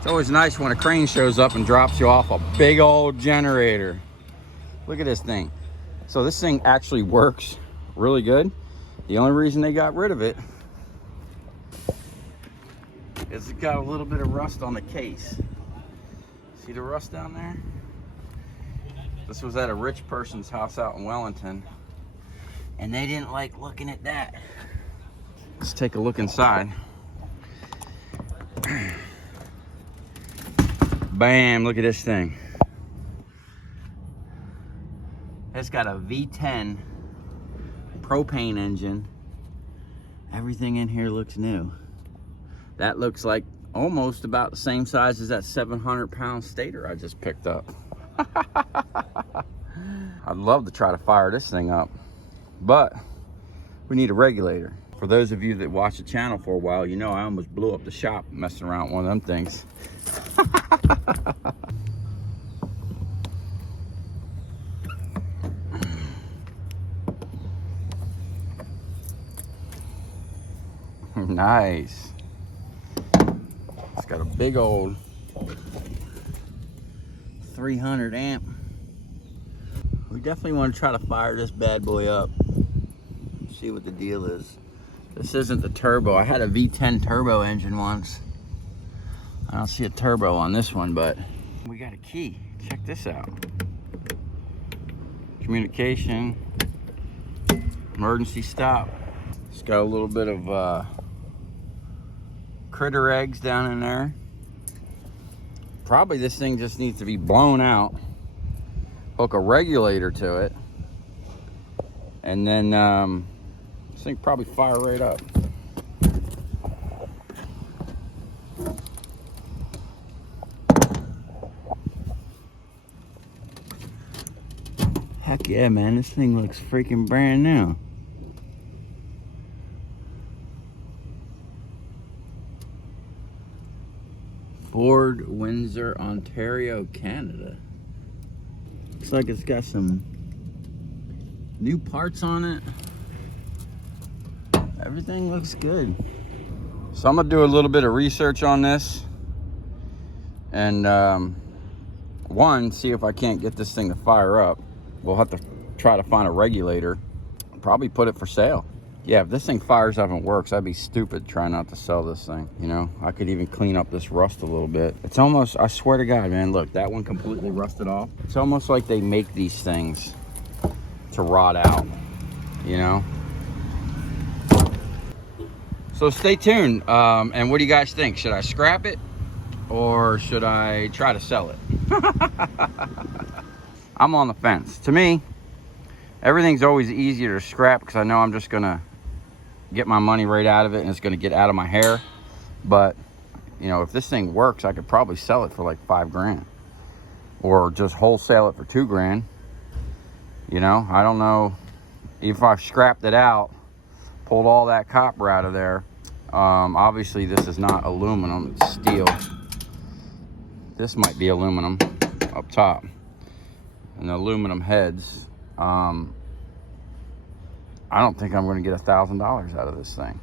It's always nice when a crane shows up and drops you off a big old generator. Look at this thing. So this thing actually works really good. The only reason they got rid of it is it got a little bit of rust on the case. See the rust down there? This was at a rich person's house out in Wellington, and they didn't like looking at that. Let's take a look inside. Bam, look at this thing. It's got a V10 propane engine. Everything in here looks new. That looks like almost about the same size as that 700-pound stator I just picked up. I'd love to try to fire this thing up, but we need a regulator. For those of you that watch the channel for a while, you know I almost blew up the shop messing around with one of them things. Nice. It's got a big old 300 amp. We definitely want to try to fire this bad boy up. See what the deal is. This isn't the turbo. I had a V10 turbo engine once. I don't see a turbo on this one, but we got a key. Check this out. Communication, emergency stop. It's got a little bit of critter eggs down in there. Probably this thing just needs to be blown out. Hook a regulator to it, and then this thing probably fire right up. Heck yeah, man, this thing looks freaking brand new. Ford, Windsor, Ontario, Canada. Looks like it's got some new parts on it. Everything looks good. So I'm gonna do a little bit of research on this and one, see if I can't get this thing to fire up. We'll have to try to find a regulator, probably put it for sale. Yeah, if this thing fires up and works, I'd be stupid trying not to sell this thing. You know, I could even clean up this rust a little bit. It's almost, I swear to God, man, look, that one completely rusted off. It's almost like they make these things to rot out, you know? So stay tuned. And what do you guys think? Should I scrap it or should I try to sell it? I'm on the fence. To me, everything's always easier to scrap because I know I'm just gonna get my money right out of it and it's gonna get out of my hair. But you know, if this thing works, I could probably sell it for like 5 grand or just wholesale it for 2 grand. You know, I don't know if I scrapped it out, pulled all that copper out of there. Obviously this is not aluminum, it's steel. This might be aluminum up top and the aluminum heads. I don't think I'm going to get $1,000 out of this thing.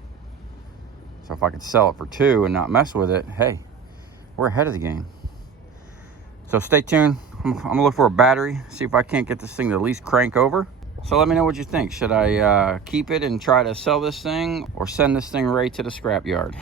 So if I could sell it for 2 and not mess with it, hey, we're ahead of the game. So stay tuned. I'm gonna look for a battery, see if I can't get this thing to at least crank over. So let me know what you think. Should I keep it and try to sell this thing or send this thing right to the scrap yard?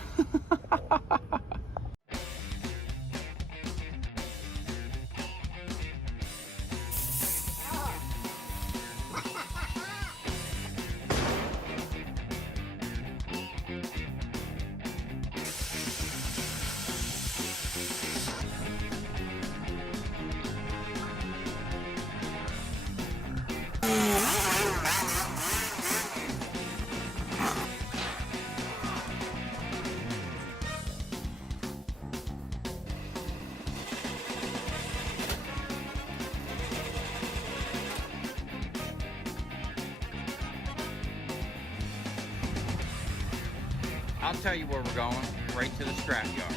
I'll tell you where we're going, right to the scrap yard.